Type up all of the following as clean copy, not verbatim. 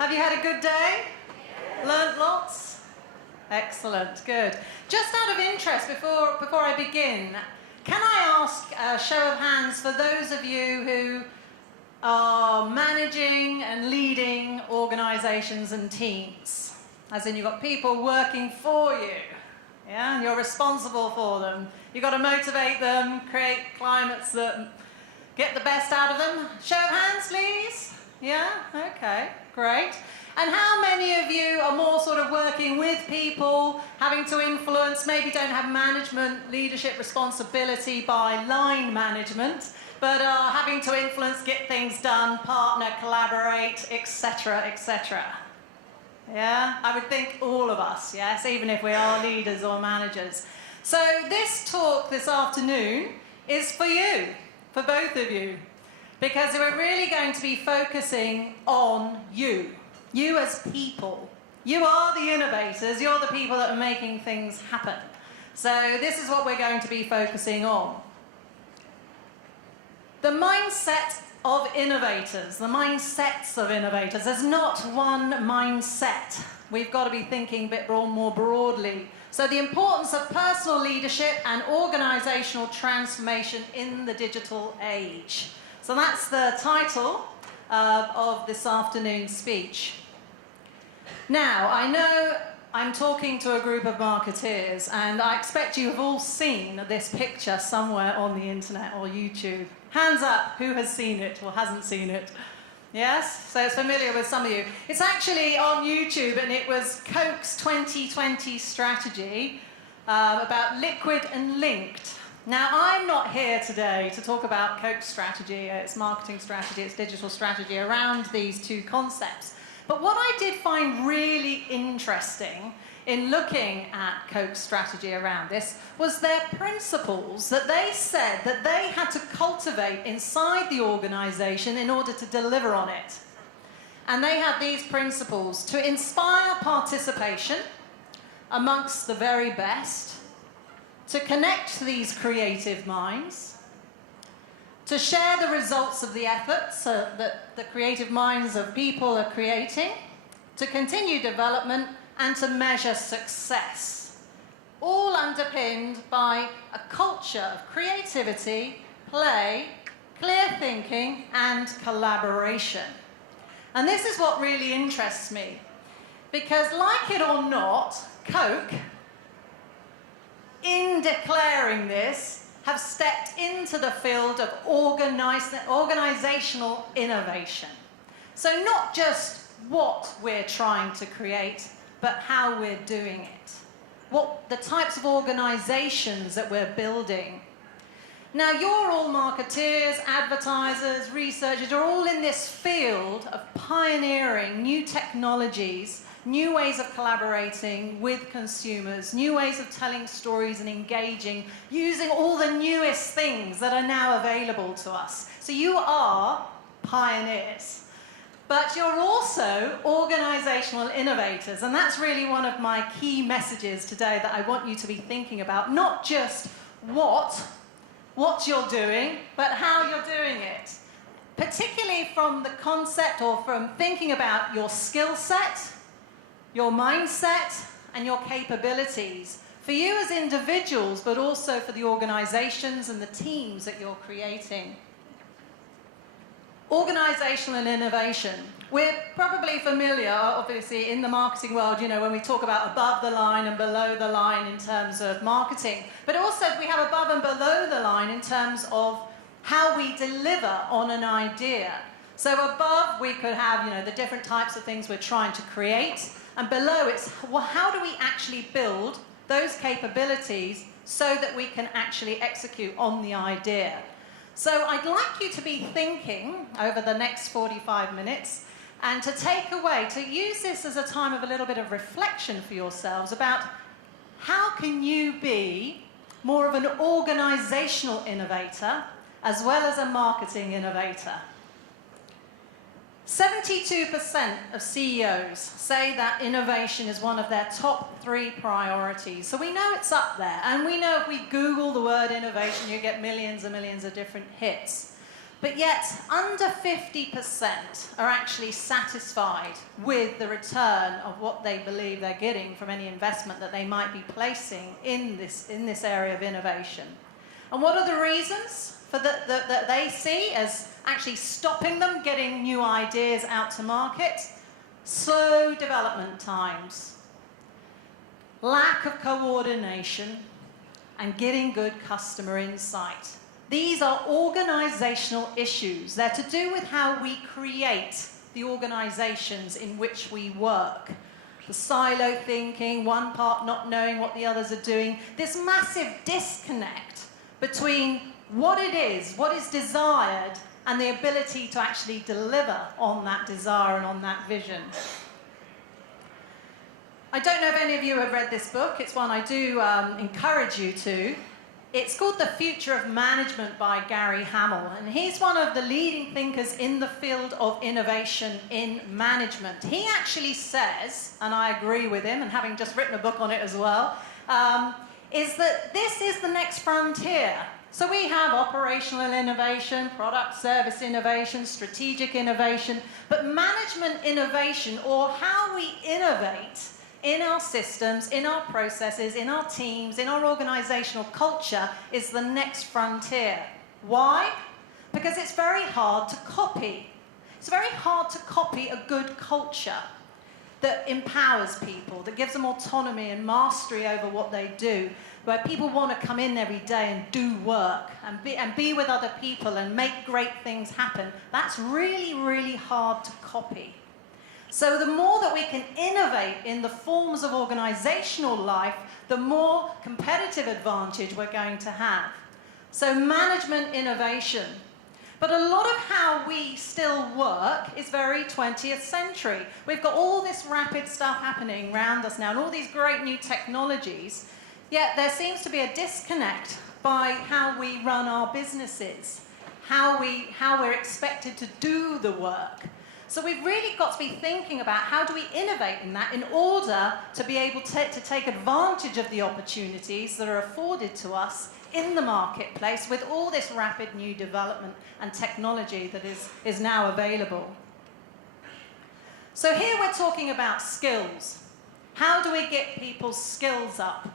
Have you had a good day? Learned lots? Excellent, good. Just out of interest, before I begin, can I ask a show of hands for those of you who are managing and leading organisations and teams? As in, you've got people working for you, yeah, and you're responsible for them. You've got to motivate them, create climates that get the best out of them. Show of hands, please. Yeah, okay, great. And how many of you are more sort of working with people, having to influence, maybe don't have management, leadership responsibility by line management, but are having to influence, get things done, partner, collaborate, etc., etc.? Yeah, I would think all of us, yes, even if we are leaders or managers. So this talk this afternoon is for you, for both of you, because we're really going to be focusing on you as people. You are the innovators, you're the people that are making things happen. So this is what we're going to be focusing on. The mindset of innovators, the mindsets of innovators. There's not one mindset. We've got to be thinking a bit more broadly. So the importance of personal leadership and organizational transformation in the digital age. So that's the title of this afternoon's speech. Now, I know I'm talking to a group of marketeers, and I expect you have all seen this picture somewhere on the internet or YouTube. Hands up, who has seen it or hasn't seen it? Yes? So it's familiar with some of you. It's actually on YouTube, and it was Coke's 2020 strategy about liquid and linked. Now, I'm not here today to talk about Coke's strategy, its marketing strategy, its digital strategy around these two concepts. But what I did find really interesting in looking at Coke's strategy around this was their principles that they said that they had to cultivate inside the organisation in order to deliver on it. And they had these principles: to inspire participation amongst the very best, to connect these creative minds, to share the results of the efforts that the creative minds of people are creating, to continue development, and to measure success. All underpinned by a culture of creativity, play, clear thinking, and collaboration. And this is what really interests me, because like it or not, Coke, in declaring this, have stepped into the field of organizational innovation. So not just what we're trying to create, but how we're doing it. What the types of organizations that we're building. Now, you're all marketeers, advertisers, researchers, you're all in this field of pioneering new technologies, new ways of collaborating with consumers, new ways of telling stories and engaging, using all the newest things that are now available to us. So you are pioneers. But you're also organizational innovators, and that's really one of my key messages today that I want you to be thinking about. Not just what you're doing, but how you're doing it. Particularly from the concept or from thinking about your skill set, your mindset, and your capabilities for you as individuals, but also for the organizations and the teams that you're creating. Organizational innovation. We're probably familiar, obviously, in the marketing world, you know, when we talk about above the line and below the line in terms of marketing, but also we have above and below the line in terms of how we deliver on an idea. So above, we could have, you know, the different types of things we're trying to create, and below it's, well, how do we actually build those capabilities so that we can actually execute on the idea? So I'd like you to be thinking over the next 45 minutes and to take away, to use this as a time of a little bit of reflection for yourselves about how can you be more of an organizational innovator as well as a marketing innovator. 72% of CEOs say that innovation is one of their top 3 priorities. So we know it's up there, and we know if we Google the word innovation, you get millions and millions of different hits. But yet, under 50% are actually satisfied with the return of what they believe they're getting from any investment that they might be placing in this area of innovation. And what are the reasons that they see as actually stopping them getting new ideas out to market? Slow development times, lack of coordination, and getting good customer insight. These are organizational issues. They're to do with how we create the organizations in which we work. The silo thinking, one part not knowing what the others are doing, this massive disconnect between what it is, what is desired, and the ability to actually deliver on that desire and on that vision. I don't know if any of you have read this book. It's one I do encourage you to. It's called The Future of Management by Gary Hamel, and he's one of the leading thinkers in the field of innovation in management. He actually says, and I agree with him, and having just written a book on it as well, is that this is the next frontier. So we have operational innovation, product service innovation, strategic innovation, but management innovation, or how we innovate in our systems, in our processes, in our teams, in our organizational culture, is the next frontier. Why? Because it's very hard to copy. It's very hard to copy a good culture that empowers people, that gives them autonomy and mastery over what they do, where people want to come in every day and do work and be with other people and make great things happen. That's really, really hard to copy. So the more that we can innovate in the forms of organizational life, the more competitive advantage we're going to have. So management innovation. But a lot of how we still work is very 20th century. We've got all this rapid stuff happening around us now and all these great new technologies, yet there seems to be a disconnect by how we run our businesses, how we're expected to do the work. So we've really got to be thinking about how do we innovate in that in order to be able to take advantage of the opportunities that are afforded to us in the marketplace with all this rapid new development and technology that is now available. So here we're talking about skills. How do we get people's skills up?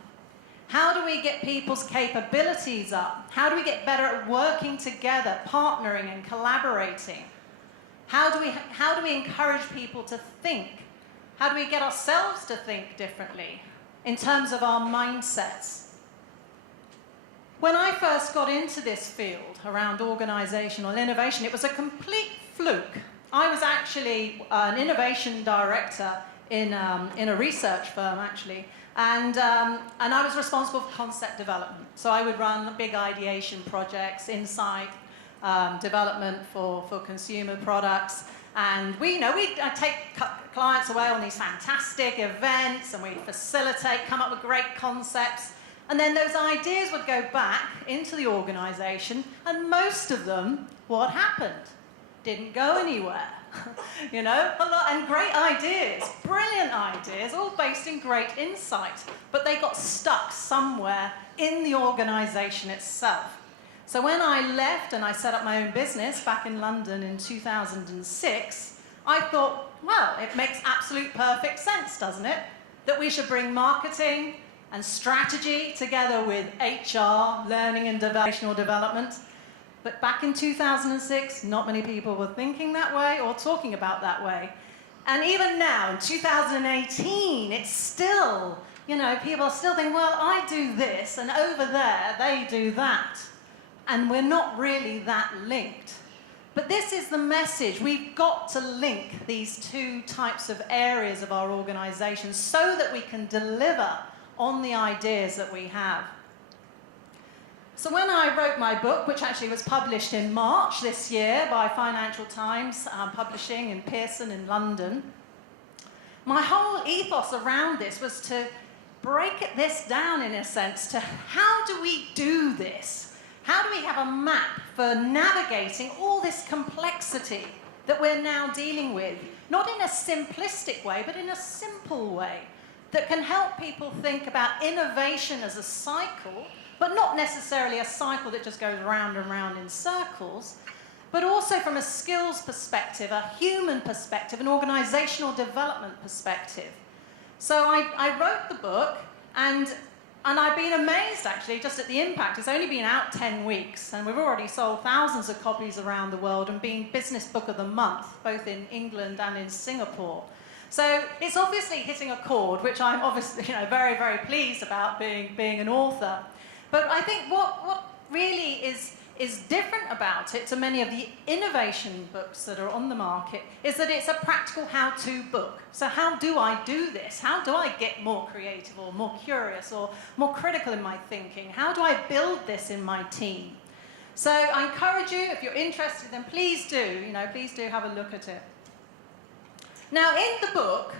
How do we get people's capabilities up? How do we get better at working together, partnering and collaborating? How do we encourage people to think? How do we get ourselves to think differently in terms of our mindsets? When I first got into this field around organizational innovation, it was a complete fluke. I was actually an innovation director in a research firm, actually, and I was responsible for concept development. So I would run big ideation projects, insight, development for consumer products, and we'd take clients away on these fantastic events, and we'd facilitate, come up with great concepts, and then those ideas would go back into the organization, and most of them, what happened? Didn't go anywhere. And great ideas, brilliant ideas, all based in great insight, but they got stuck somewhere in the organization itself. So when I left and I set up my own business back in London in 2006, I thought, well, it makes absolute perfect sense, doesn't it? That we should bring marketing and strategy together with HR, learning and professional development. But back in 2006, not many people were thinking that way or talking about that way. And even now, in 2018, it's still, people are still thinking, well, I do this, and over there, they do that. And we're not really that linked. But this is the message. We've got to link these two types of areas of our organization so that we can deliver on the ideas that we have. So when I wrote my book, which actually was published in March this year by Financial Times Publishing in Pearson in London, my whole ethos around this was to break this down, in a sense, to how do we do this? How do we have a map for navigating all this complexity that we're now dealing with? Not in a simplistic way, but in a simple way that can help people think about innovation as a cycle, but not necessarily a cycle that just goes round and round in circles, but also from a skills perspective, a human perspective, an organizational development perspective. So I wrote the book, and I've been amazed, actually, just at the impact. It's only been out 10 weeks, and we've already sold thousands of copies around the world and been Business Book of the Month, both in England and in Singapore. So it's obviously hitting a chord, which I'm obviously very, very pleased about being an author. But I think what really is different about it to many of the innovation books that are on the market is that it's a practical how-to book. So how do I do this? How do I get more creative or more curious or more critical in my thinking? How do I build this in my team? So I encourage you, if you're interested, then please do have a look at it. Now, in the book,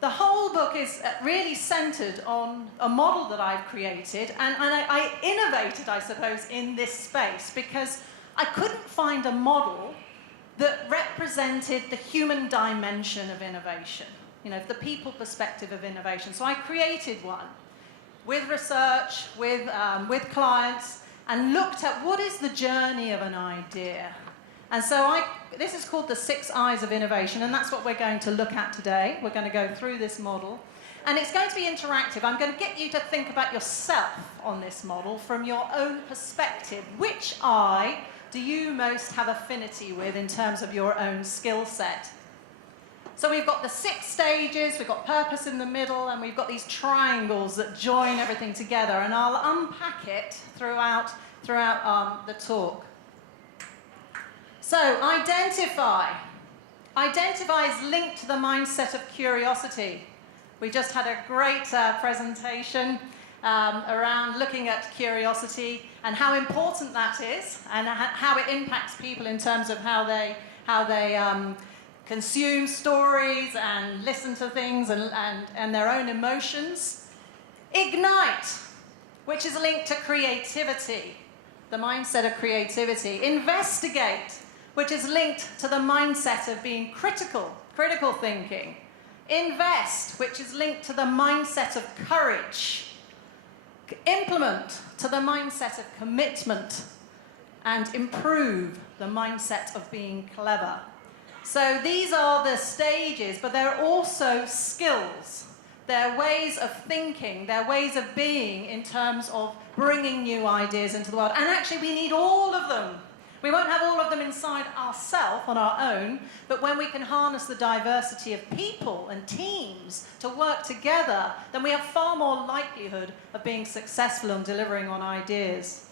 the whole book is really centered on a model that I've created, and I innovated, I suppose, in this space because I couldn't find a model that represented the human dimension of innovation, the people perspective of innovation. So I created one with research, with clients, and looked at what is the journey of an idea. And so this is called the 6 Eyes of Innovation, and that's what we're going to look at today. We're going to go through this model. And it's going to be interactive. I'm going to get you to think about yourself on this model from your own perspective. Which eye do you most have affinity with in terms of your own skill set? So we've got the 6 stages, we've got purpose in the middle, and we've got these triangles that join everything together. And I'll unpack it throughout the talk. So, identify. Identify is linked to the mindset of curiosity. We just had a great presentation around looking at curiosity and how important that is and how it impacts people in terms of how they consume stories and listen to things and their own emotions. Ignite, which is linked to creativity, the mindset of creativity. Investigate, which is linked to the mindset of being critical thinking. Invest, which is linked to the mindset of courage. Implement, to the mindset of commitment. And improve, the mindset of being clever. So these are the stages, but they're also skills. They're ways of thinking, they're ways of being in terms of bringing new ideas into the world. And actually, we need all of them. We won't have all of them inside ourselves on our own, but when we can harness the diversity of people and teams to work together, then we have far more likelihood of being successful and delivering on ideas.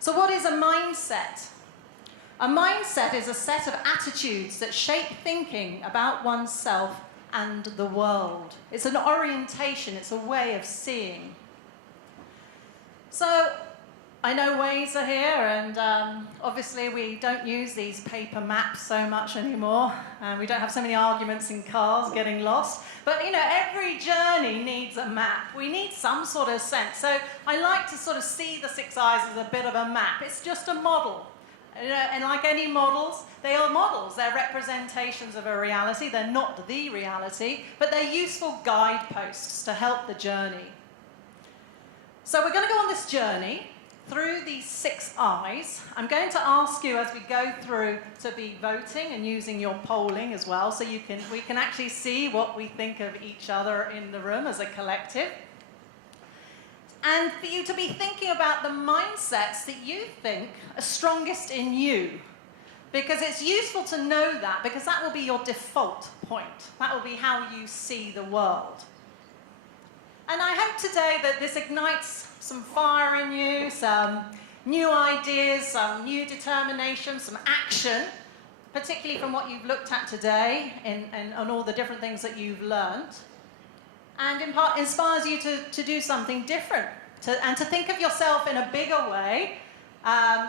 So what is a mindset? A mindset is a set of attitudes that shape thinking about oneself and the world. It's an orientation, it's a way of seeing. So, I know ways are here, and obviously we don't use these paper maps so much anymore, and we don't have so many arguments in cars getting lost. But every journey needs a map. We need some sort of sense. So I like to sort of see the 6 eyes as a bit of a map. It's just a model. And like any models, they are models. They're representations of a reality. They're not the reality, but they're useful guideposts to help the journey. So we're going to go on this journey through these 6 eyes. I'm going to ask you as we go through to be voting and using your polling as well, so we can actually see what we think of each other in the room as a collective. And for you to be thinking about the mindsets that you think are strongest in you. Because it's useful to know that, because that will be your default point. That will be how you see the world. And I hope today that this ignites some fire in you, some new ideas, some new determination, some action, particularly from what you've looked at today and all the different things that you've learned. And in part inspires you to do something different, and to think of yourself in a bigger way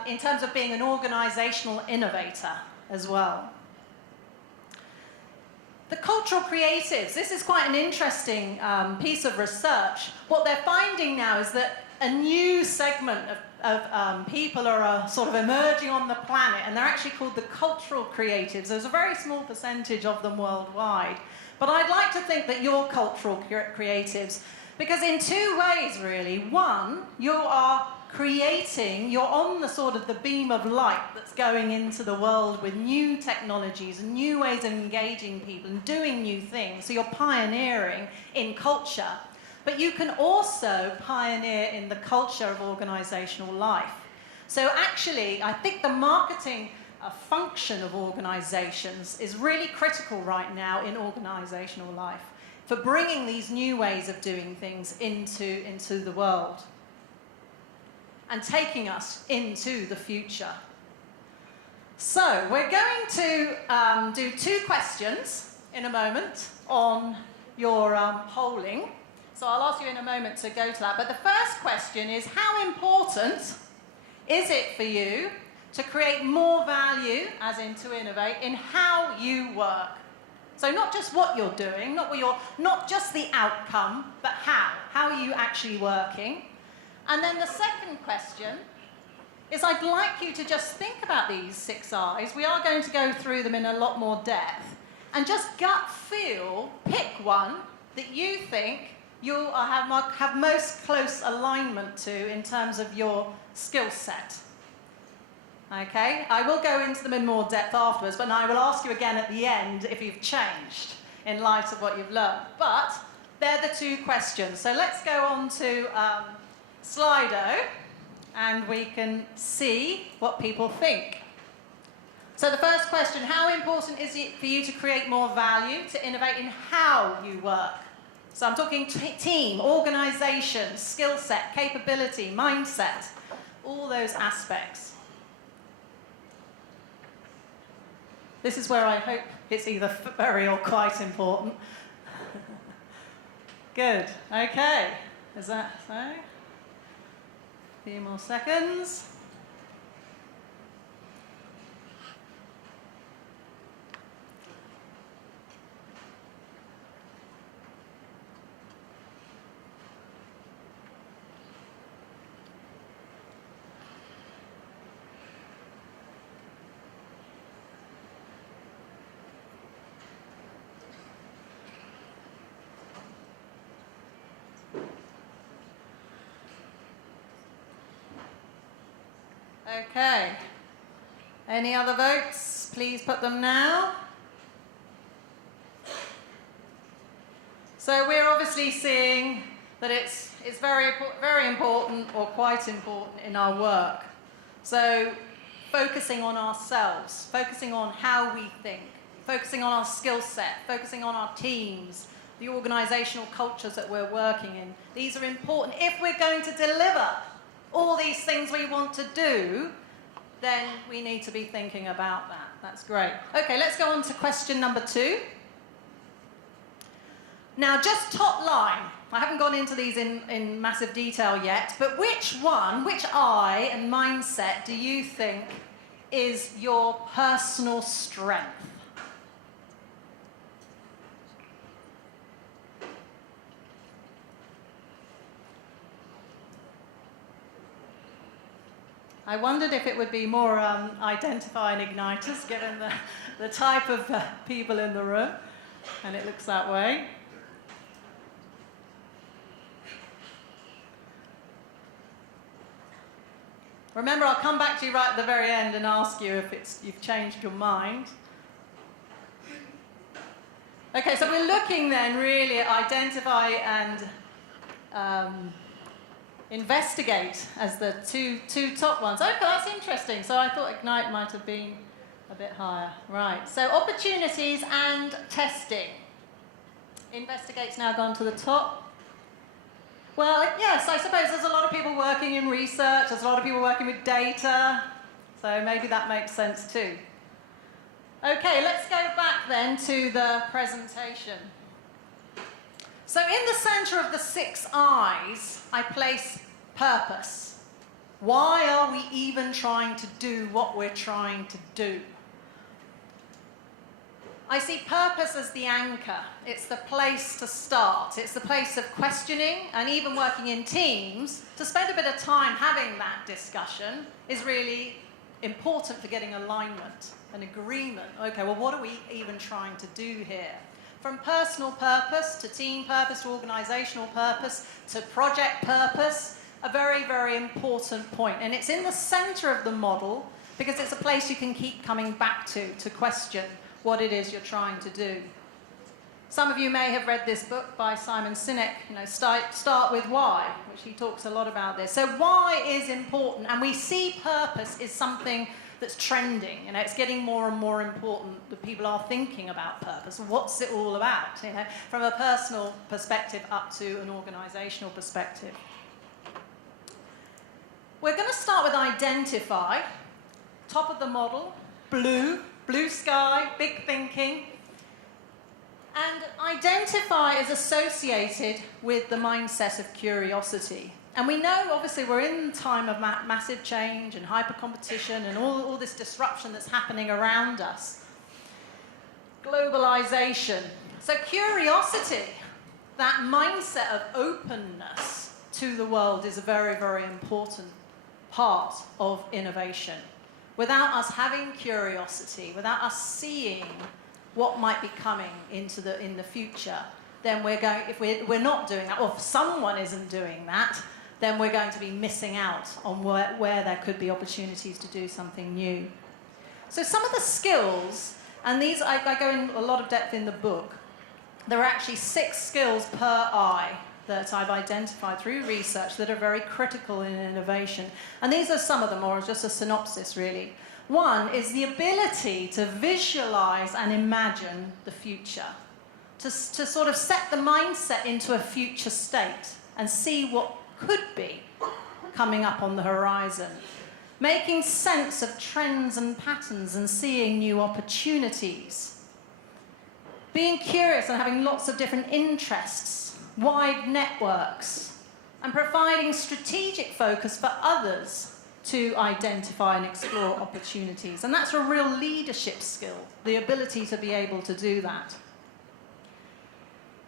in terms of being an organizational innovator as well. The cultural creatives, this is quite an interesting piece of research. What they're finding now is that a new segment of people are sort of emerging on the planet, and they're actually called the cultural creatives. There's a very small percentage of them worldwide. But I'd like to think that you're cultural creatives, because in 2 ways, really. One, you are creating, you're on the sort of the beam of light that's going into the world with new technologies and new ways of engaging people and doing new things. So you're pioneering in culture, but you can also pioneer in the culture of organizational life. So actually, I think the marketing function of organizations is really critical right now in organizational life for bringing these new ways of doing things into the world and taking us into the future. So we're going to do 2 questions in a moment on your polling. So I'll ask you in a moment to go to that. But the first question is, how important is it for you to create more value, as in to innovate, in how you work? So not just what you're doing, not just the outcome, but how. How are you actually working? And then the second question is, I'd like you to just think about these 6 I's. We are going to go through them in a lot more depth. And just gut feel, pick one that you think you have most close alignment to in terms of your skill set. Okay? I will go into them in more depth afterwards, but I will ask you again at the end if you've changed in light of what you've learned. But they're the 2 questions. So let's go on to Slido, and we can see what people think. So the first question, how important is it for you to create more value, to innovate in how you work? So I'm talking team, organization, skill set, capability, mindset, all those aspects. This is where I hope it's either very or quite important. Good, okay. Is that so? A few more seconds. Okay. Any other votes? Please put them now. So we're obviously seeing that it's very important or quite important in our work. So focusing on ourselves, focusing on how we think, focusing on our skill set, focusing on our teams, the organizational cultures that we're working in. These are important. If we're going to deliver all these things we want to do, then we need to be thinking about that. That's great. Okay, let's go on to question number 2. Now, just top line. I haven't gone into these in massive detail yet, but which I and mindset do you think is your personal strength? I wondered if it would be more identify and igniters, given the type of people in the room, and it looks that way. Remember, I'll come back to you right at the very end and ask you if you've changed your mind. Okay, so we're looking then really at identify and investigate as the two top ones. Okay, that's interesting. So I thought Ignite might have been a bit higher. Right, so opportunities and testing. Investigate's now gone to the top. Well, yes, I suppose there's a lot of people working in research, there's a lot of people working with data, so maybe that makes sense too. Okay, let's go back then to the presentation. So in the center of the 6 I's, I place purpose. Why are we even trying to do what we're trying to do? I see purpose as the anchor. It's the place to start. It's the place of questioning, and even working in teams, to spend a bit of time having that discussion is really important for getting alignment and agreement. Okay, well, what are we even trying to do here? From personal purpose to team purpose to organizational purpose to project purpose, a very, very important point. And it's in the center of the model because it's a place you can keep coming back to question what it is you're trying to do. Some of you may have read this book by Simon Sinek, Start with Why, which he talks a lot about this. So why is important, and we see purpose is something that's trending. It's getting more and more important that people are thinking about purpose. What's it all about? From a personal perspective up to an organizational perspective. We're going to start with identify. Top of the model, blue sky, big thinking. And identify is associated with the mindset of curiosity. And we know, obviously, we're in a time of massive change and hyper-competition and all this disruption that's happening around us. Globalization. So curiosity, that mindset of openness to the world is a very, very important part of innovation. Without us having curiosity, without us seeing what might be coming in the future, then if we're not doing that, or if someone isn't doing that, then we're going to be missing out on where there could be opportunities to do something new. So some of the skills, and these I go in a lot of depth in the book, there are actually 6 skills per eye that I've identified through research that are very critical in innovation. And these are some of them, or just a synopsis really. One is the ability to visualize and imagine the future, to sort of set the mindset into a future state and see what could be coming up on the horizon. Making sense of trends and patterns and seeing new opportunities. Being curious and having lots of different interests, wide networks, and providing strategic focus for others to identify and explore opportunities. And that's a real leadership skill, the ability to be able to do that.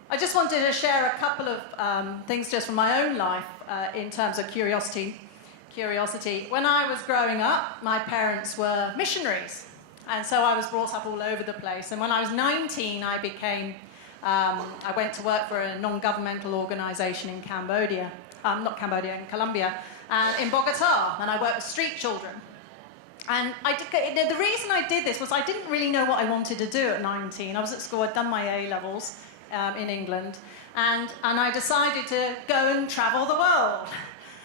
I just wanted to share a couple of things just from my own life in terms of curiosity. When I was growing up, my parents were missionaries. And so I was brought up all over the place. And when I was 19, I went to work for a non-governmental organization in Cambodia. In Colombia. In Bogota, and I worked with street children. And the reason I did this was I didn't really know what I wanted to do at 19. I was at school, I'd done my A-levels in England, and I decided to go and travel the world.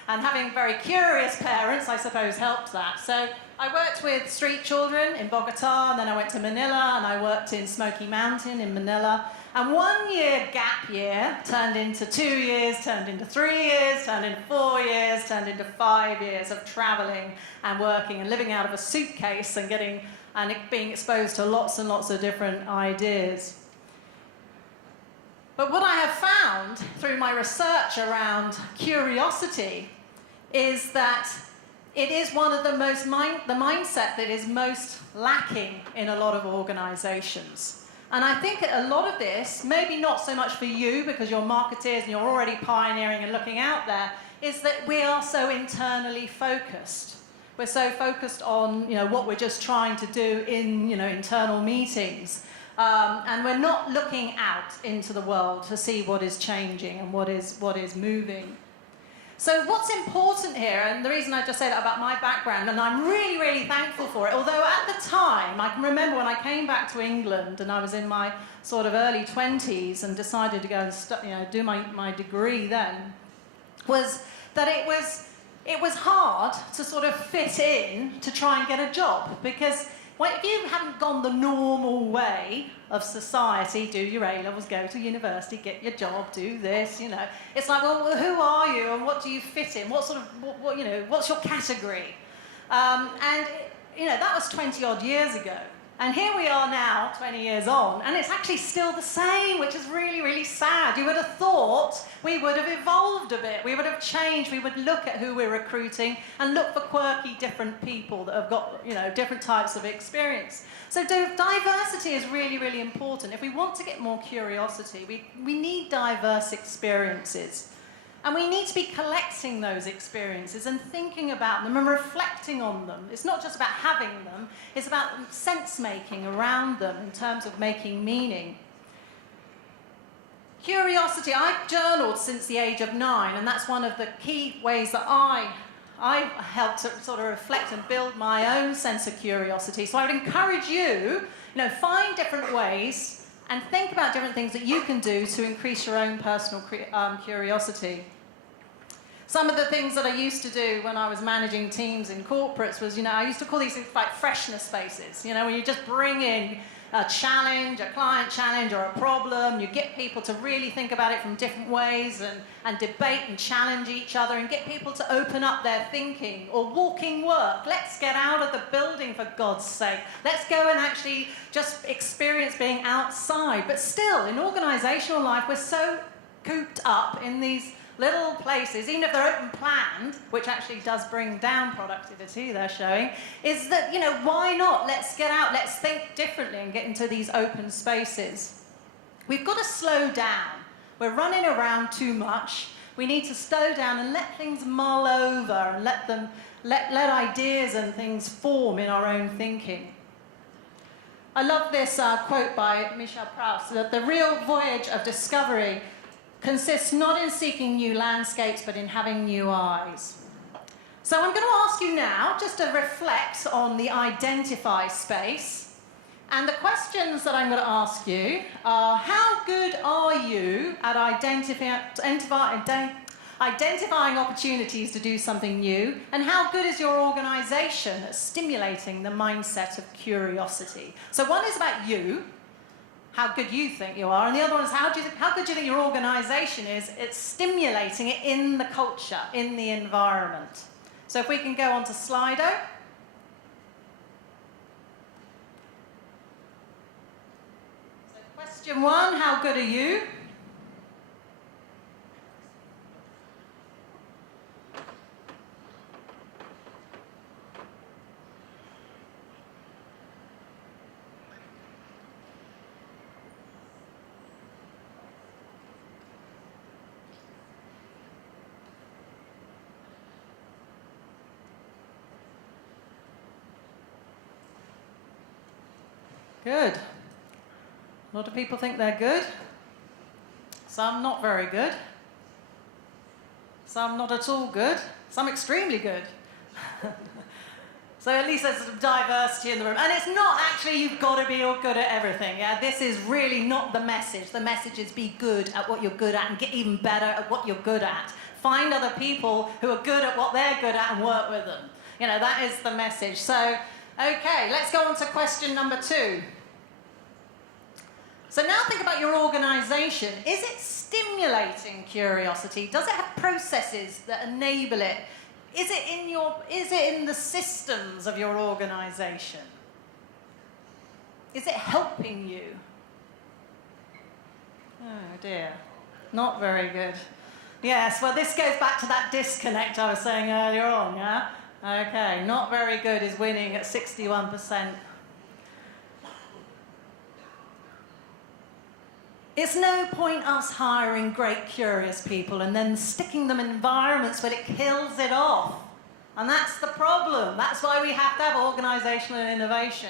And having very curious parents, I suppose, helped that. So I worked with street children in Bogota, and then I went to Manila, and I worked in Smoky Mountain in Manila. And 1 year gap year turned into 2 years, turned into 3 years, turned into 4 years, turned into 5 years of traveling and working and living out of a suitcase and being exposed to lots and lots of different ideas. But what I have found through my research around curiosity is that it is one of the mindset that is most lacking in a lot of organizations. And I think a lot of this, maybe not so much for you because you're marketeers and you're already pioneering and looking out there, is that we are so internally focused. We're so focused on what we're just trying to do in internal meetings. And we're not looking out into the world to see what is changing and what is moving. So what's important here, and the reason I just say that about my background, and I'm really, really thankful for it, although at the time, I can remember when I came back to England and I was in my sort of early 20s and decided to go and do my degree then, was that it was hard to sort of fit in to try and get a job, because if you haven't gone the normal way of society, do your A-levels, go to university, get your job, do this, it's like, well, who are you and what do you fit in? What sort of, what's your category? That was 20 odd years ago. And here we are now, 20 years on, and it's actually still the same, which is really, really sad. You would have thought we would have evolved a bit. We would have changed. We would look at who we're recruiting and look for quirky, different people that have got, different types of experience. So diversity is really, really important. If we want to get more curiosity, we need diverse experiences. And we need to be collecting those experiences and thinking about them and reflecting on them. It's not just about having them, it's about sense-making around them in terms of making meaning. Curiosity. I've journaled since the age of 9, and that's one of the key ways that I helped to sort of reflect and build my own sense of curiosity. So I would encourage you, find different ways and think about different things that you can do to increase your own personal curiosity. Some of the things that I used to do when I was managing teams in corporates was, I used to call these things like freshness spaces, when you just bring in a challenge, a client challenge or a problem, you get people to really think about it from different ways and debate and challenge each other and get people to open up their thinking. Or walking work. Let's get out of the building, for God's sake. Let's go and actually just experience being outside. But still, in organizational life, we're so cooped up in these little places, even if they're open planned, which actually does bring down productivity, they're showing, is that, why not? Let's get out, let's think differently and get into these open spaces. We've got to slow down. We're running around too much. We need to slow down and let things mull over and let ideas and things form in our own thinking. I love this quote by Michel Proust, that the real voyage of discovery consists not in seeking new landscapes, but in having new eyes. So I'm going to ask you now just to reflect on the identify space. And the questions that I'm going to ask you are, how good are you at identifying opportunities to do something new? And how good is your organization at stimulating the mindset of curiosity? So one is about you, how good you think you are, and the other one is how good do you think your organization is at stimulating it in the culture, in the environment. So if we can go on to Slido. So question 1, how good are you? Good. A lot of people think they're good. Some not very good. Some not at all good. Some extremely good. So at least there's some diversity in the room. And it's not actually you've got to be all good at everything. Yeah, this is really not the message. The message is be good at what you're good at and get even better at what you're good at. Find other people who are good at what they're good at and work with them. That is the message. So, okay, let's go on to question number 2. So now think about your organization. Is it stimulating curiosity? Does it have processes that enable it? Is it in the systems of your organization? Is it helping you? Oh dear, not very good. Yes, well this goes back to that disconnect I was saying earlier on, yeah? Okay, not very good is winning at 61%. It's no point us hiring great, curious people and then sticking them in environments where it kills it off. And that's the problem. That's why we have to have organizational innovation.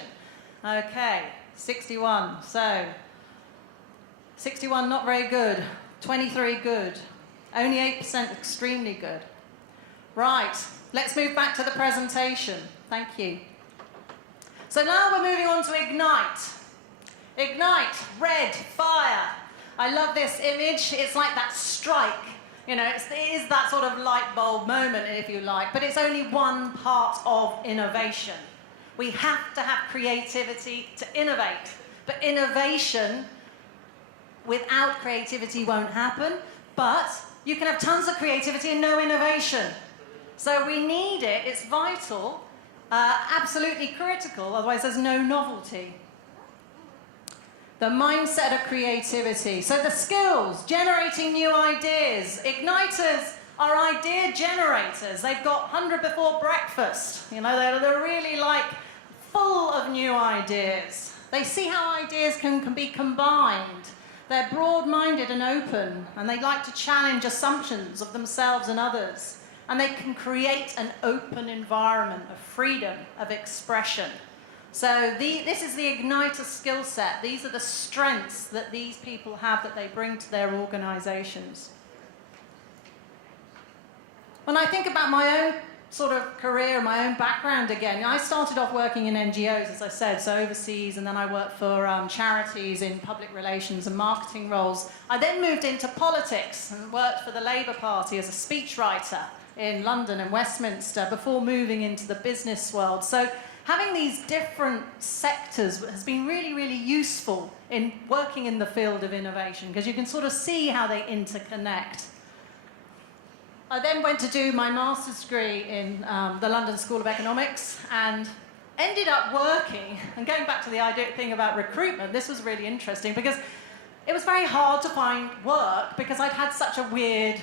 Okay, 61. So, 61 not very good. 23 good. Only 8% extremely good. Right, let's move back to the presentation. Thank you. So now we're moving on to Ignite. Ignite, red, fire. I love this image. It's like that strike. It is that sort of light bulb moment, if you like, but it's only one part of innovation. We have to have creativity to innovate, but innovation without creativity won't happen, but you can have tons of creativity and no innovation. So we need it. It's vital, absolutely critical, otherwise there's no novelty. The mindset of creativity. So the skills, generating new ideas. Igniters are idea generators. They've got 100 before breakfast. They're really like full of new ideas. They see how ideas can be combined. They're broad-minded and open, and they like to challenge assumptions of themselves and others. And they can create an open environment of freedom, of expression. So this is the igniter skill set. These are the strengths that these people have that they bring to their organizations. When I think about my own sort of career, my own background again, I started off working in NGOs, as I said, so overseas, and then I worked for charities in public relations and marketing roles. I then moved into politics and worked for the Labour Party as a speechwriter in London and Westminster before moving into the business world. So having these different sectors has been really, really useful in working in the field of innovation, because you can sort of see how they interconnect. I then went to do my master's degree in the London School of Economics and ended up working, and going back to the thing about recruitment, this was really interesting because it was very hard to find work because I'd had such a weird,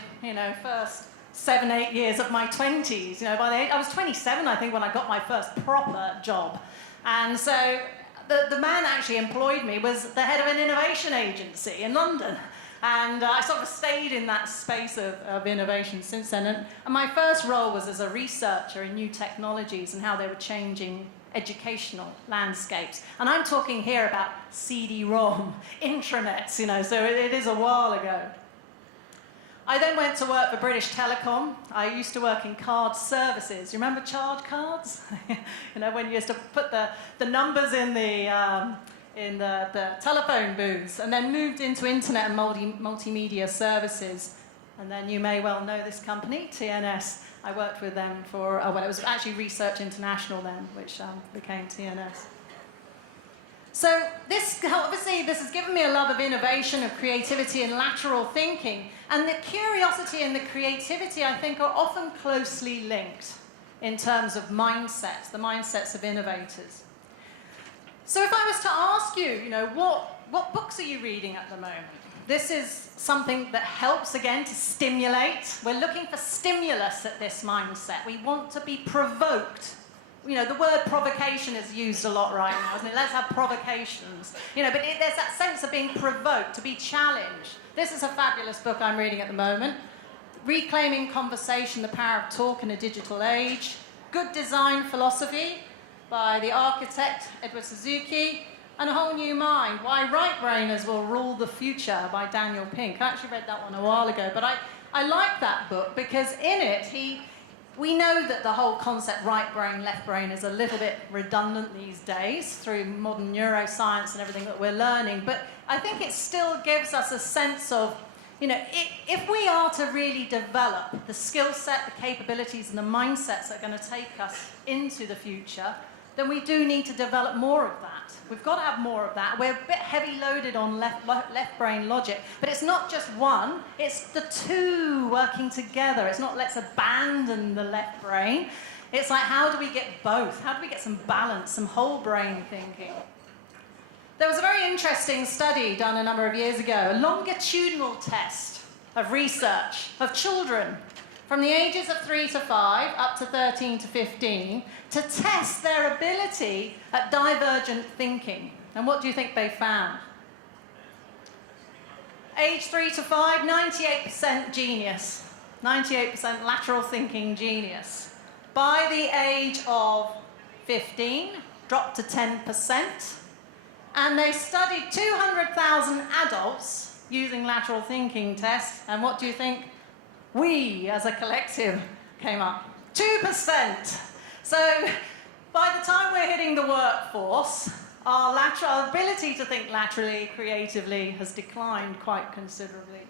first 7, 8 years of my 20s. By the age, I was 27, I think, when I got my first proper job. And so the man actually employed me was the head of an innovation agency in London. And I sort of stayed in that space of innovation since then. And my first role was as a researcher in new technologies and how they were changing educational landscapes. And I'm talking here about CD-ROM, intranets, so it is a while ago. I then went to work for British Telecom. I used to work in card services. You remember charge cards? When you used to put the numbers in the telephone booths, and then moved into internet and multimedia services. And then you may well know this company, TNS. I worked with them for, it was actually Research International then, which became TNS. So this has given me a love of innovation, of creativity and lateral thinking. And the curiosity and the creativity, I think, are often closely linked in terms of mindsets, the mindsets of innovators. So if I was to ask you, what books are you reading at the moment? This is something that helps, again, to stimulate. We're looking for stimulus at this mindset. We want to be provoked. The word provocation is used a lot right now, isn't it? Let's have provocations. But there's that sense of being provoked, to be challenged. This is a fabulous book I'm reading at the moment. Reclaiming Conversation, The Power of Talk in a Digital Age. Good Design Philosophy by the architect Edward Suzuki. And A Whole New Mind, Why Right-Brainers Will Rule the Future by Daniel Pink. I actually read that one a while ago, but I like that book because in it, we know that the whole concept right brain, left brain is a little bit redundant these days through modern neuroscience and everything that we're learning, but I think it still gives us a sense of, if we are to really develop the skill set, the capabilities and the mindsets that are going to take us into the future, then we do need to develop more of that. We've got to have more of that. We're a bit heavy loaded on left brain logic, but it's not just one, it's the two working together. It's not let's abandon the left brain. It's like, how do we get both? How do we get some balance, some whole brain thinking? There was a very interesting study done a number of years ago, a longitudinal test of research of children from the ages of 3 to 5 up to 13 to 15 to test their ability at divergent thinking. And what do you think they found? Age 3 to 5, 98% genius. 98% lateral thinking genius. By the age of 15, dropped to 10%. And they studied 200,000 adults using lateral thinking tests. And what do you think? We, as a collective, came up 2%. So by the time we're hitting the workforce, our ability to think laterally, creatively, has declined quite considerably.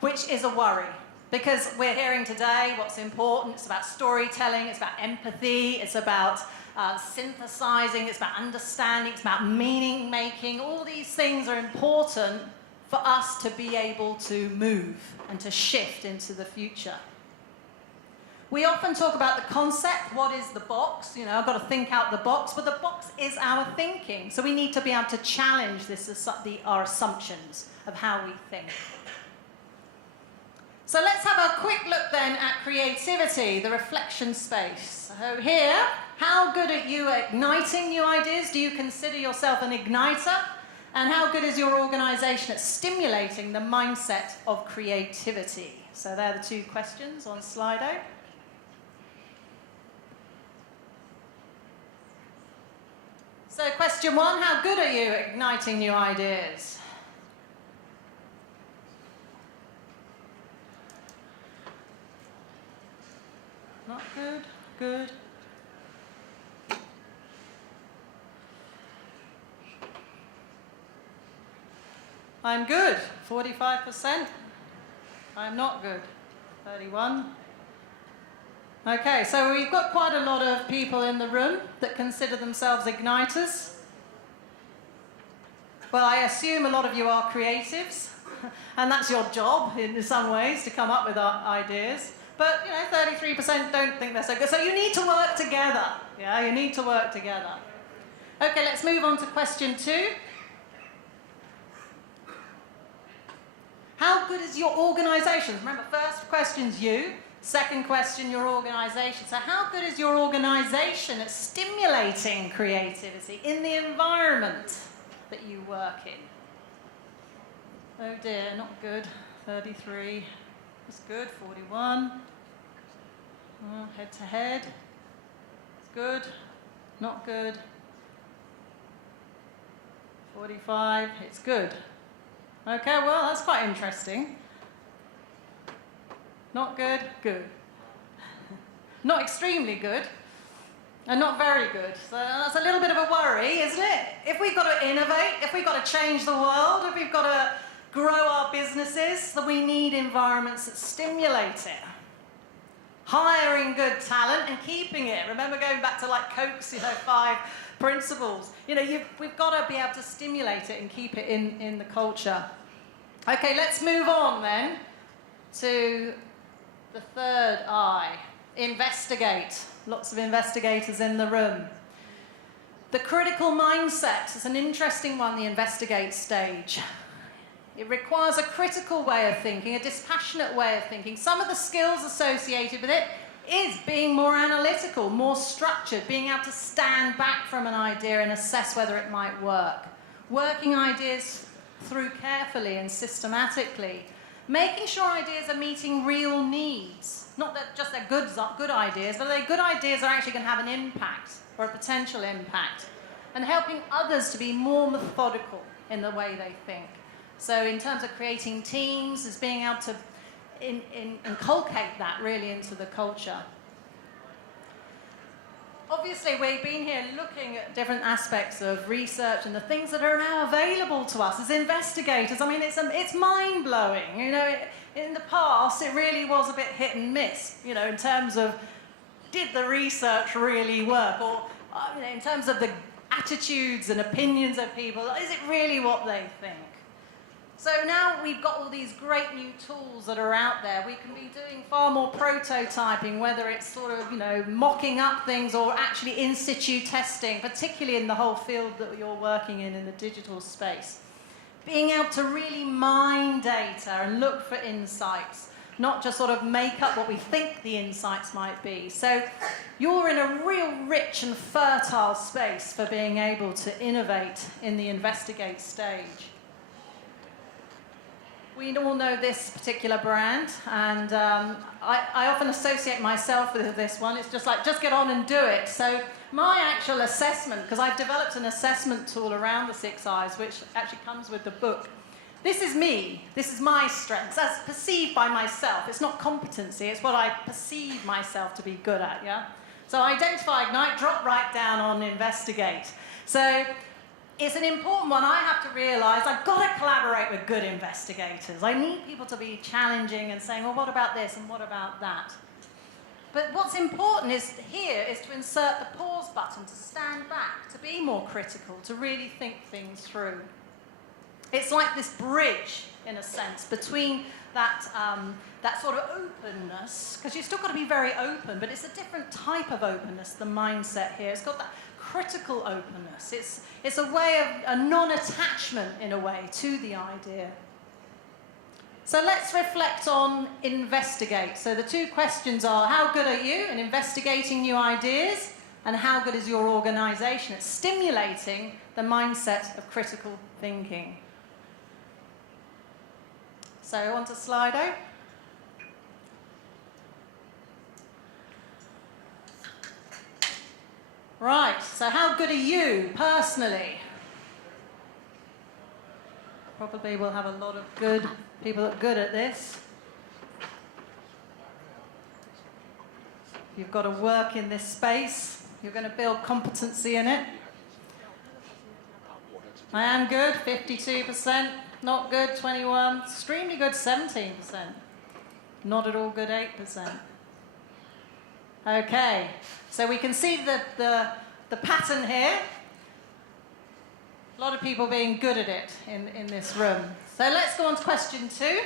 Which is a worry, because we're hearing today what's important. It's about storytelling, it's about empathy, it's about synthesizing, it's about understanding, it's about meaning making. All these things are important for us to be able to move and to shift into the future. We often talk about the concept, what is the box? I've got to think out the box, but the box is our thinking. So we need to be able to challenge our assumptions of how we think. So let's have a quick look then at creativity, the reflection space. So here, how good are you at igniting new ideas? Do you consider yourself an igniter? And how good is your organization at stimulating the mindset of creativity? So they're the two questions on Slido. question one, how good are you at igniting new ideas? Not good, good. I'm good, 45%. I'm not good, 31. Okay, so we've got quite a lot of people in the room that consider themselves igniters. Well, I assume a lot of you are creatives, and that's your job in some ways, to come up with ideas. But, 33% don't think they're so good. So you need to work together. Yeah, you need to work together. Okay, let's move on to question 2. How good is your organisation? Remember, first question's you. Second question, your organisation. So how good is your organisation at stimulating creativity in the environment that you work in? Oh dear, not good. 33. That's good. 41. Head to head. It's good. Not good. 45. It's good. Okay, well, that's quite interesting. Not good, good. Not extremely good, and not very good. So that's a little bit of a worry, isn't it? If we've got to innovate, if we've got to change the world, if we've got to grow our businesses, then we need environments that stimulate it. Hiring good talent and keeping it. Remember going back to like Coke's, 5 principles. We've got to be able to stimulate it and keep it in the culture. Okay, let's move on then to the third I. Investigate. Lots of investigators in the room. The critical mindset is an interesting one, the investigate stage. It requires a critical way of thinking, a dispassionate way of thinking. Some of the skills associated with it is being more analytical, more structured, being able to stand back from an idea and assess whether it might work. Working ideas through carefully and systematically. Making sure ideas are meeting real needs. Not that just they're good ideas, but they're good ideas are actually going to have an impact or a potential impact. And helping others to be more methodical in the way they think. So in terms of creating teams, is being able to inculcate that really into the culture. Obviously, we've been here looking at different aspects of research and the things that are now available to us as investigators. I mean, it's mind-blowing. In the past, it really was a bit hit and miss, in terms of did the research really work? Or, in terms of the attitudes and opinions of people, is it really what they think? So now we've got all these great new tools that are out there. We can be doing far more prototyping, whether it's sort of, mocking up things or actually in situ testing, particularly in the whole field that you're working in the digital space. Being able to really mine data and look for insights, not just sort of make up what we think the insights might be. So you're in a real rich and fertile space for being able to innovate in the investigate stage. We all know this particular brand, and I often associate myself with this one. It's just like, just get on and do it. So my actual assessment, because I've developed an assessment tool around the 6 I's, which actually comes with the book. This is me. This is my strengths, as perceived by myself. It's not competency. It's what I perceive myself to be good at, yeah? So identify, ignite, drop right down on investigate. So it's an important one. I have to realise I've got to collaborate with good investigators. I need people to be challenging and saying, well, what about this and what about that? But what's important is to insert the pause button, to stand back, to be more critical, to really think things through. It's like this bridge, in a sense, between that sort of openness, because you've still got to be very open, but it's a different type of openness, the mindset here. It's got that critical openness. It's a way of a non-attachment, in a way, to the idea. So let's reflect on investigate. So the 2 questions are, how good are you in investigating new ideas? And how good is your organisation at stimulating the mindset of critical thinking? So on to Slido. Right, so how good are you personally? Probably we'll have a lot of good people that are good at this. You've got to work in this space. You're going to build competency in it. I am good, 52%. Not good, 21%. Extremely good, 17%. Not at all good, 8%. Okay, so we can see the pattern here. A lot of people being good at it in this room. So let's go on to question 2.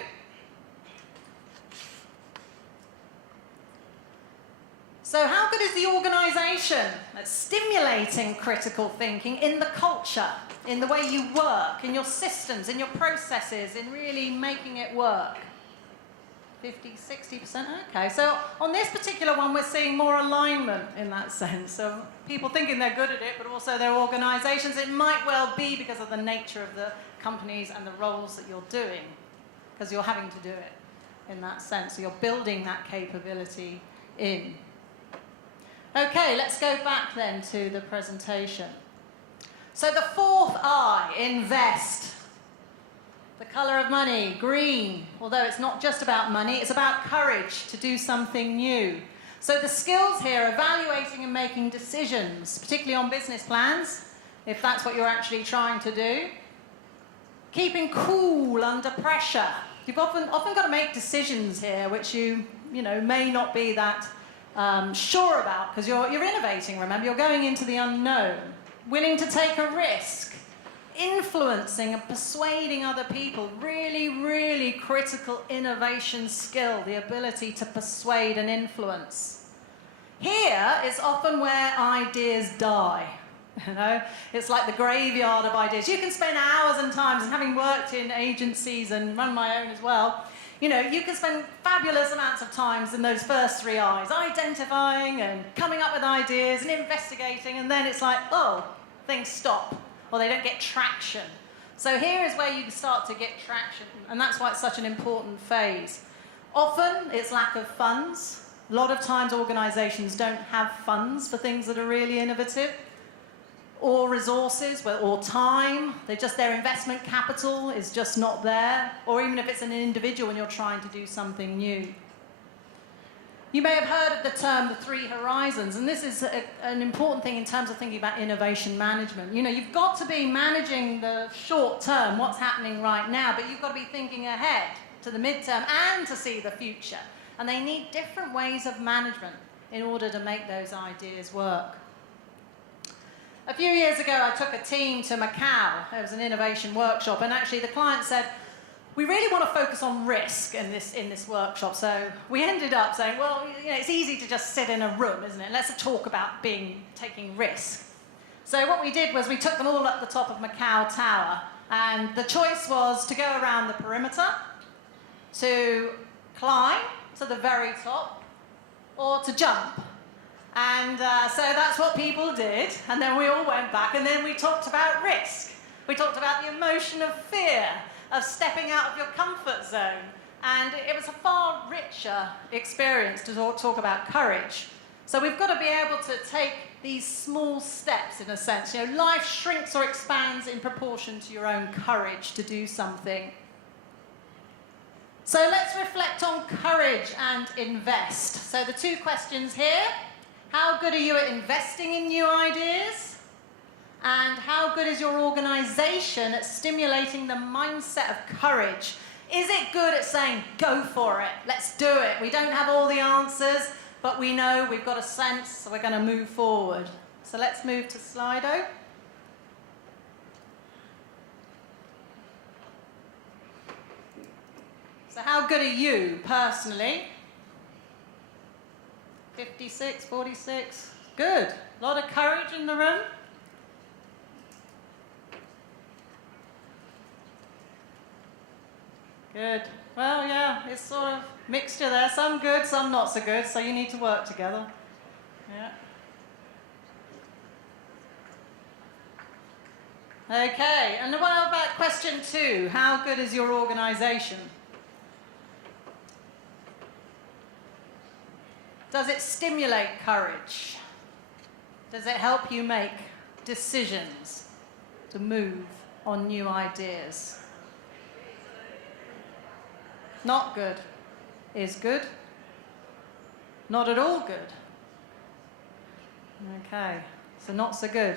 So how good is the organisation at stimulating critical thinking in the culture, in the way you work, in your systems, in your processes, in really making it work? 50, 60%, okay. So on this particular one, we're seeing more alignment in that sense of people thinking they're good at it, but also their organisations. It might well be because of the nature of the companies and the roles that you're doing, because you're having to do it in that sense. So you're building that capability in. Okay, let's go back then to the presentation. So the 4th I, invest. The colour of money, green, although it's not just about money, it's about courage to do something new. So the skills here, evaluating and making decisions, particularly on business plans, if that's what you're actually trying to do. Keeping cool under pressure. You've often got to make decisions here which you may not be that sure about, because you're innovating, remember, you're going into the unknown. Willing to take a risk. Influencing and persuading other people, really, really critical innovation skill, the ability to persuade and influence. Here is often where ideas die. It's like the graveyard of ideas. You can spend hours and times, and having worked in agencies and run my own as well, you can spend fabulous amounts of times in those first 3 I's, identifying and coming up with ideas and investigating, and then it's like, oh, things stop. Or they don't get traction. So here is where you start to get traction, and that's why it's such an important phase. Often it's lack of funds. A lot of times organisations don't have funds for things that are really innovative, or resources, or time. Their investment capital is just not there, or even if it's an individual and you're trying to do something new. You may have heard of the term the 3 horizons, and this is an important thing in terms of thinking about innovation management. You've got to be managing the short term, what's happening right now, but you've got to be thinking ahead to the midterm and to see the future. And they need different ways of management in order to make those ideas work. A few years ago, I took a team to Macau. There was an innovation workshop, and actually the client said, we really want to focus on risk in this workshop. So we ended up saying, well, it's easy to just sit in a room, isn't it? Let's talk about taking risk. So what we did was we took them all up the top of Macau Tower, and the choice was to go around the perimeter, to climb to the very top, or to jump. And so that's what people did, and then we all went back, and then we talked about risk. We talked about the emotion of fear, of stepping out of your comfort zone. And it was a far richer experience to talk about courage. So we've got to be able to take these small steps, in a sense. Life shrinks or expands in proportion to your own courage to do something. So let's reflect on courage and invest. So the 2 questions here. How good are you at investing in new ideas? And how good is your organisation at stimulating the mindset of courage? Is it good at saying, go for it, let's do it? We don't have all the answers, but we know we've got a sense, so we're going to move forward. So let's move to Slido. So how good are you personally? 56, 46, good. A lot of courage in the room. Good. Well, yeah, it's sort of mixture there. Some good, some not so good, so you need to work together. Yeah. Okay, and what about question 2? How good is your organisation? Does it stimulate courage? Does it help you make decisions to move on new ideas? Not good. Is good. Not at all good. Okay, so not so good.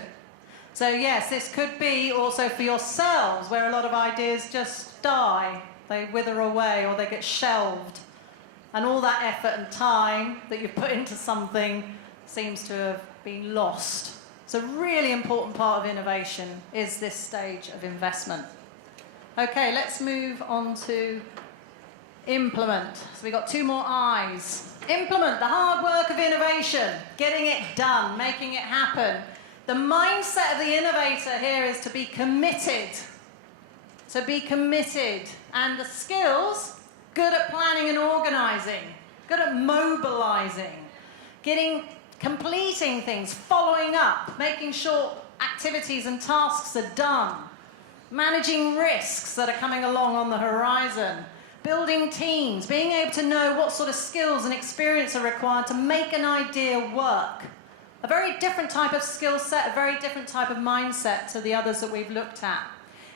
So yes, this could be also for yourselves, where a lot of ideas just die. They wither away or they get shelved. And all that effort and time that you've put into something seems to have been lost. So a really important part of innovation is this stage of investment. Okay, let's move on to implement. So we've got 2 more I's. Implement, the hard work of innovation, getting it done, making it happen. The mindset of the innovator here is to be committed. To be committed. And the skills, good at planning and organizing, good at mobilizing, completing things, following up, making sure activities and tasks are done, managing risks that are coming along on the horizon, building teams, being able to know what sort of skills and experience are required to make an idea work. A very different type of skill set, a very different type of mindset to the others that we've looked at.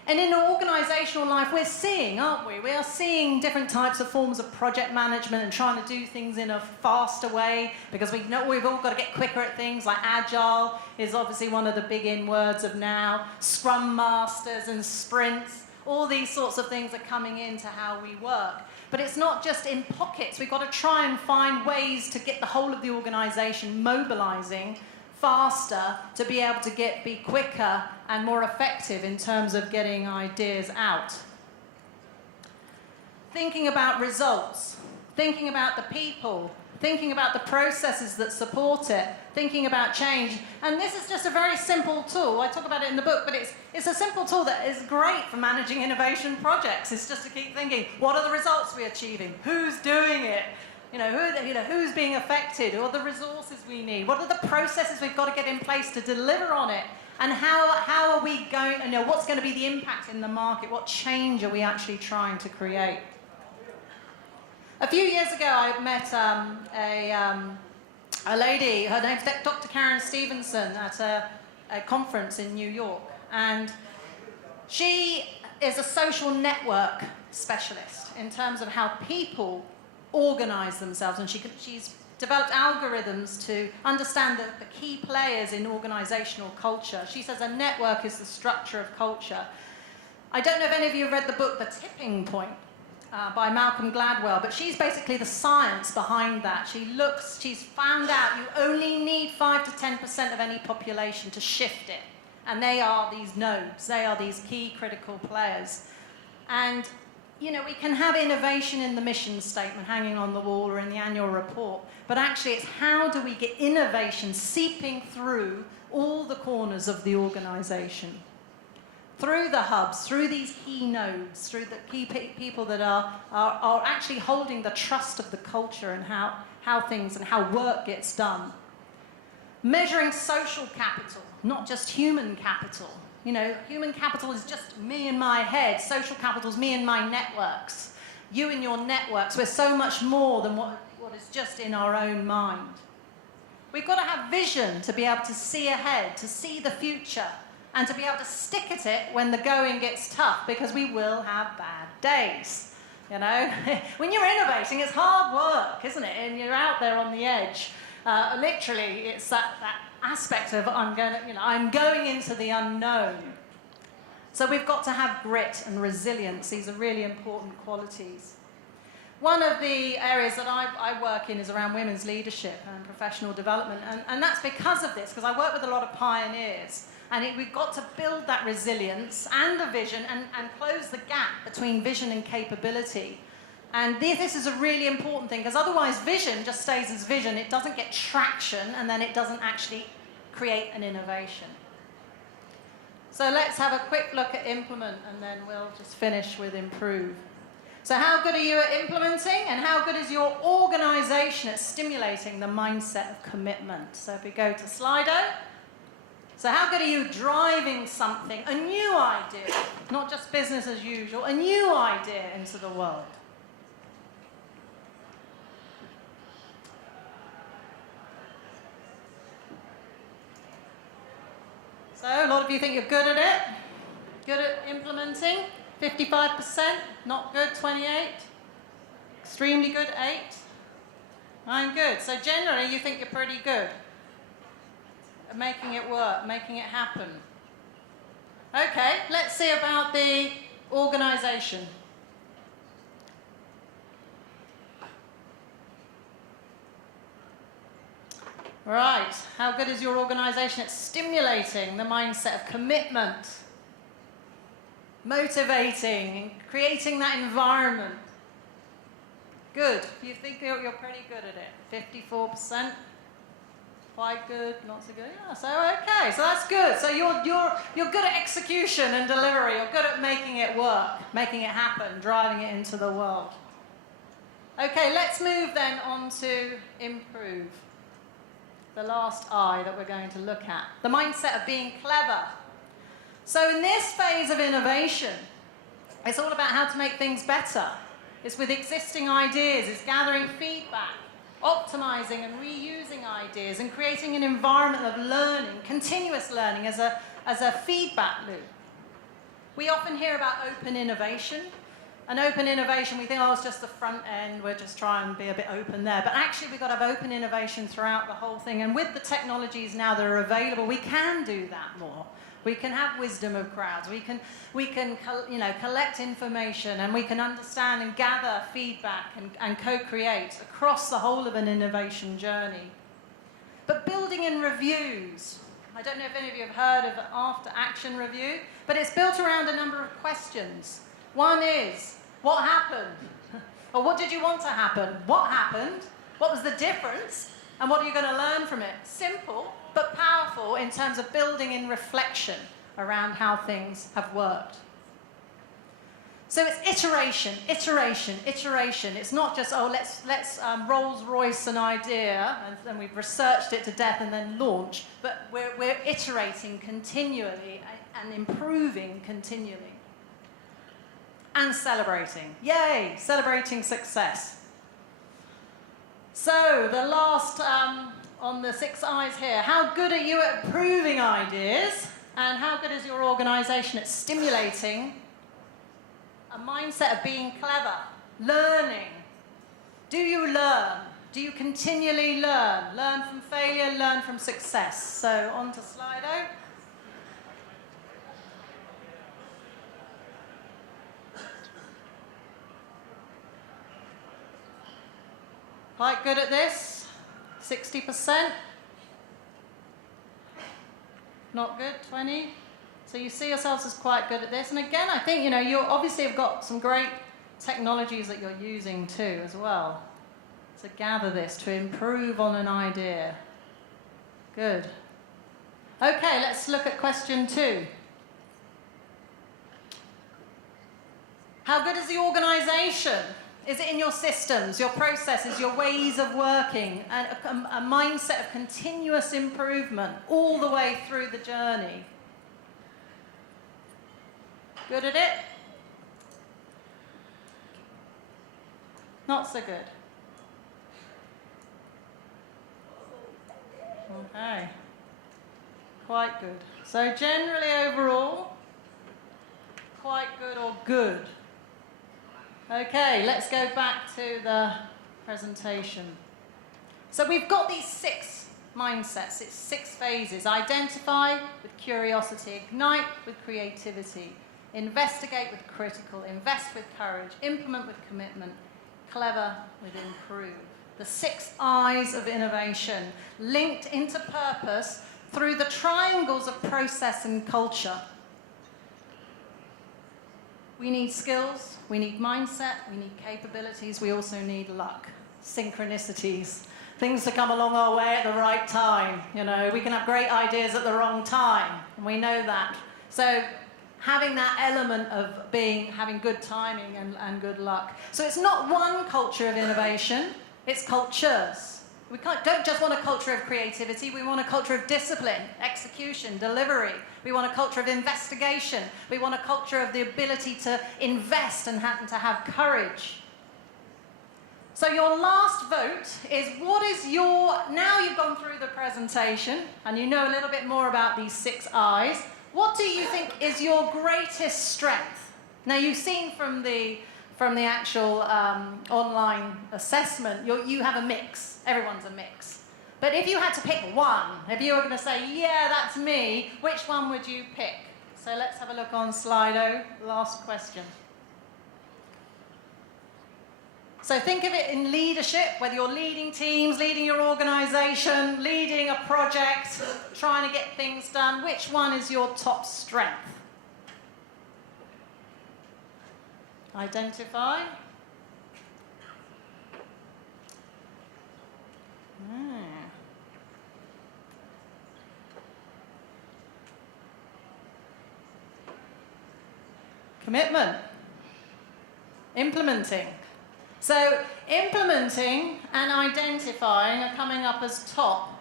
And in organizational life, we're seeing, aren't we? We are seeing different types of forms of project management and trying to do things in a faster way because we know we've all got to get quicker at things, like agile is obviously one of the big in words of now, scrum masters and sprints. All these sorts of things are coming into how we work. But it's not just in pockets. We've got to try and find ways to get the whole of the organization mobilizing faster to be able to be quicker and more effective in terms of getting ideas out. Thinking about results, thinking about the people, thinking about the processes that support it, thinking about change. And this is just a very simple tool. I talk about it in the book, but it's a simple tool that is great for managing innovation projects. It's just to keep thinking, what are the results we're achieving? Who's doing it? Who's being affected? What are the resources we need? What are the processes we've got to get in place to deliver on it? And how are we going, what's going to be the impact in the market? What change are we actually trying to create? A few years ago, I met a lady, her name's Dr. Karen Stevenson, at a conference in New York. And she is a social network specialist in terms of how people organize themselves. And she's developed algorithms to understand the key players in organizational culture. She says a network is the structure of culture. I don't know if any of you have read the book, The Tipping Point, by Malcolm Gladwell, but she's basically the science behind that. She's found out you only need 5 to 10% of any population to shift it. And they are these nodes, they are these key critical players. And we can have innovation in the mission statement hanging on the wall or in the annual report, but actually it's how do we get innovation seeping through all the corners of the organization, through the hubs, through these key nodes, through the key people that are actually holding the trust of the culture and how things and how work gets done. Measuring social capital, not just human capital. Human capital is just me and my head. Social capital is me and my networks. You and your networks. We're so much more than what is just in our own mind. We've got to have vision to be able to see ahead, to see the future, and to be able to stick at it when the going gets tough, because we will have bad days. When you're innovating, it's hard work, isn't it? And you're out there on the edge. Literally, it's that aspect of I'm going into the unknown. So we've got to have grit and resilience. These are really important qualities. One of the areas that I work in is around women's leadership and professional development, and that's because of this, because I work with a lot of pioneers, and we've got to build that resilience and the vision and close the gap between vision and capability. And this is a really important thing, because otherwise vision just stays as vision. It doesn't get traction, and then it doesn't actually create an innovation. So let's have a quick look at implement, and then we'll just finish with improve. So how good are you at implementing, and how good is your organization at stimulating the mindset of commitment? So if we go to Slido. So how good are you driving something, a new idea, not just business as usual, a new idea into the world? So a lot of you think you're good at it, good at implementing. 55%, not good, 28. Extremely good, 8. I'm good. So generally you think you're pretty good at making it work, making it happen. Okay, let's see about the organization. Right, how good is your organization at stimulating the mindset of commitment, motivating, creating that environment? Good. You think you're pretty good at it. 54%. Quite good, not so good. Yeah, so okay, so that's good. So you're good at execution and delivery. You're good at making it work, making it happen, driving it into the world. Okay, let's move then on to improve. The last I that we're going to look at. The mindset of being clever. So in this phase of innovation, it's all about how to make things better. It's with existing ideas, it's gathering feedback, optimizing and reusing ideas, and creating an environment of learning, continuous learning as a feedback loop. We often hear about open innovation. And open innovation, we think, oh, it's just the front end, we're just trying to be a bit open there. But actually, we've got to have open innovation throughout the whole thing. And with the technologies now that are available, we can do that more. We can have wisdom of crowds. We can collect information, and we can understand and gather feedback and co-create across the whole of an innovation journey. But building in reviews. I don't know if any of you have heard of after-action review, but it's built around a number of questions. One is, what happened? Or what did you want to happen? What happened? What was the difference? And what are you going to learn from it? Simple, but powerful in terms of building in reflection around how things have worked. So it's iteration, iteration, iteration. It's not just, oh, let's Rolls Royce an idea and we've researched it to death and then launch, but we're iterating continually and improving continually. And celebrating. Yay! Celebrating success. So, the last on the 6 I's here. How good are you at proving ideas? And how good is your organization at stimulating a mindset of being clever? Learning. Do you learn? Do you continually learn? Learn from failure, learn from success. So, on to Slido. Quite good at this, 60%. Not good, 20. So you see yourselves as quite good at this. And again, I think, you obviously have got some great technologies that you're using too as well to gather this, to improve on an idea. Good. Okay, let's look at question 2. How good is the organization? Is it in your systems, your processes, your ways of working, and a mindset of continuous improvement all the way through the journey? Good at it? Not so good. Okay. Quite good. So generally overall, quite good or good. Okay, let's go back to the presentation. So we've got these 6 mindsets, it's 6 phases. Identify with curiosity, ignite with creativity, investigate with critical, invest with courage, implement with commitment, clever with improve. The 6 I's of innovation, linked into purpose through the triangles of process and culture. We need skills, we need mindset, we need capabilities, we also need luck, synchronicities, things to come along our way at the right time. We can have great ideas at the wrong time, and we know that. So having that element of having good timing and good luck. So it's not one culture of innovation, it's cultures. We don't just want a culture of creativity, we want a culture of discipline, execution, delivery. We want a culture of investigation. We want a culture of the ability to invest and to have courage. So your last vote is what is your, now you've gone through the presentation and you know a little bit more about these 6 I's, what do you think is your greatest strength? Now you've seen from the actual online assessment, you have a mix, everyone's a mix. But if you had to pick one, if you were going to say, yeah, that's me, which one would you pick? So let's have a look on Slido, last question. So think of it in leadership, whether you're leading teams, leading your organization, leading a project, trying to get things done. Which one is your top strength? Identify. Commitment. Implementing. So implementing and identifying are coming up as top.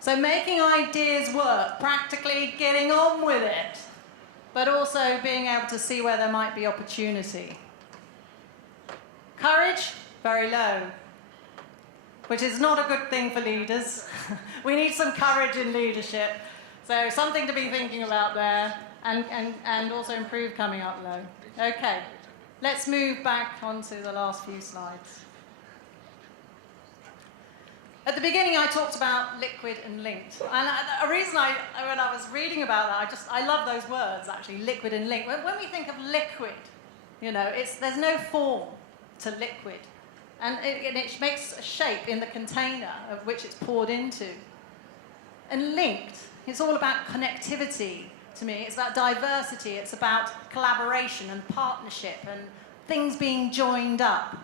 So making ideas work, practically getting on with it, but also being able to see where there might be opportunity. Courage, very low, which is not a good thing for leaders. We need some courage in leadership. So something to be thinking about there, and also improve coming up low. Okay. Let's move back onto the last few slides. At the beginning, I talked about liquid and linked. And a reason when I was reading about that, I love those words, actually, liquid and linked. When we think of liquid, you know, there's no form to liquid. And it makes a shape in the container of which it's poured into. And linked, it's all about connectivity. To me, it's about diversity, it's about collaboration and partnership and things being joined up.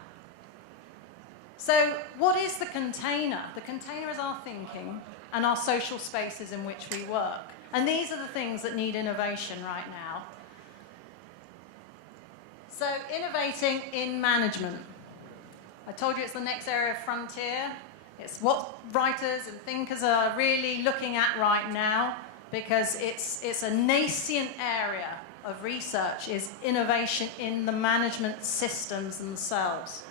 So what is the container? The container is our thinking and our social spaces in which we work. And these are the things that need innovation right now. So innovating in management. I told you it's the next area of frontier. It's what writers and thinkers are really looking at right now, because it's a nascent area of research, is innovation in the management systems themselves.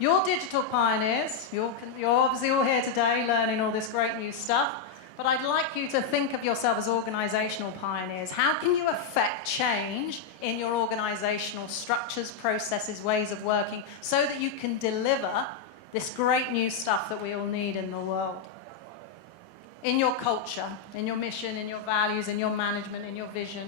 You're digital pioneers. You're obviously all here today learning all this great new stuff, but I'd like you to think of yourself as organizational pioneers. How can you affect change in your organizational structures, processes, ways of working, so that you can deliver this great new stuff that we all need in the world? In your culture, in your mission, in your values, in your management, in your vision.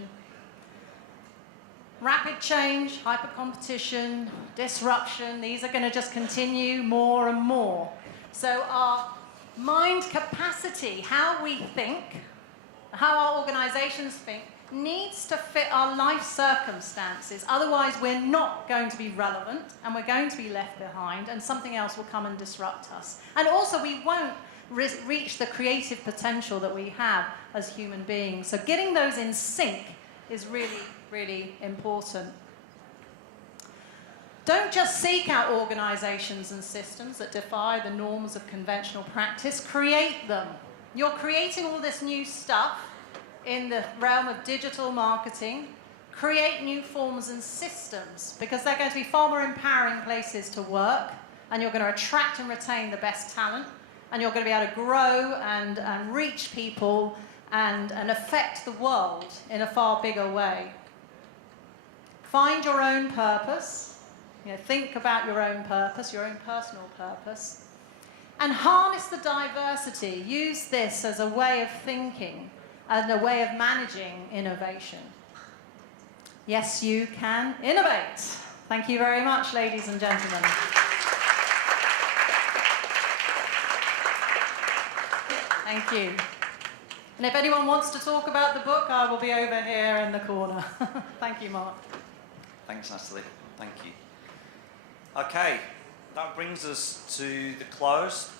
Rapid change, hyper-competition, disruption, these are going to just continue more and more. So our mind capacity, how we think, how our organizations think, needs to fit our life circumstances. Otherwise, we're not going to be relevant, and we're going to be left behind, and something else will come and disrupt us. And also, we won't reach the creative potential that we have as human beings. So getting those in sync is really, really important. Don't just seek out organizations and systems that defy the norms of conventional practice, create them. You're creating all this new stuff in the realm of digital marketing. Create new forms and systems, because they're going to be far more empowering places to work, and you're going to attract and retain the best talent. And you're going to be able to grow and reach people and affect the world in a far bigger way. Find your own purpose. You know, think about your own purpose, your own personal purpose. And harness the diversity. Use this as a way of thinking and a way of managing innovation. Yes, you can innovate. Thank you very much, ladies and gentlemen. Thank you. And if anyone wants to talk about the book, I will be over here in the corner. Thank you, Mark. Thanks, Natalie. Thank you. Okay, that brings us to the close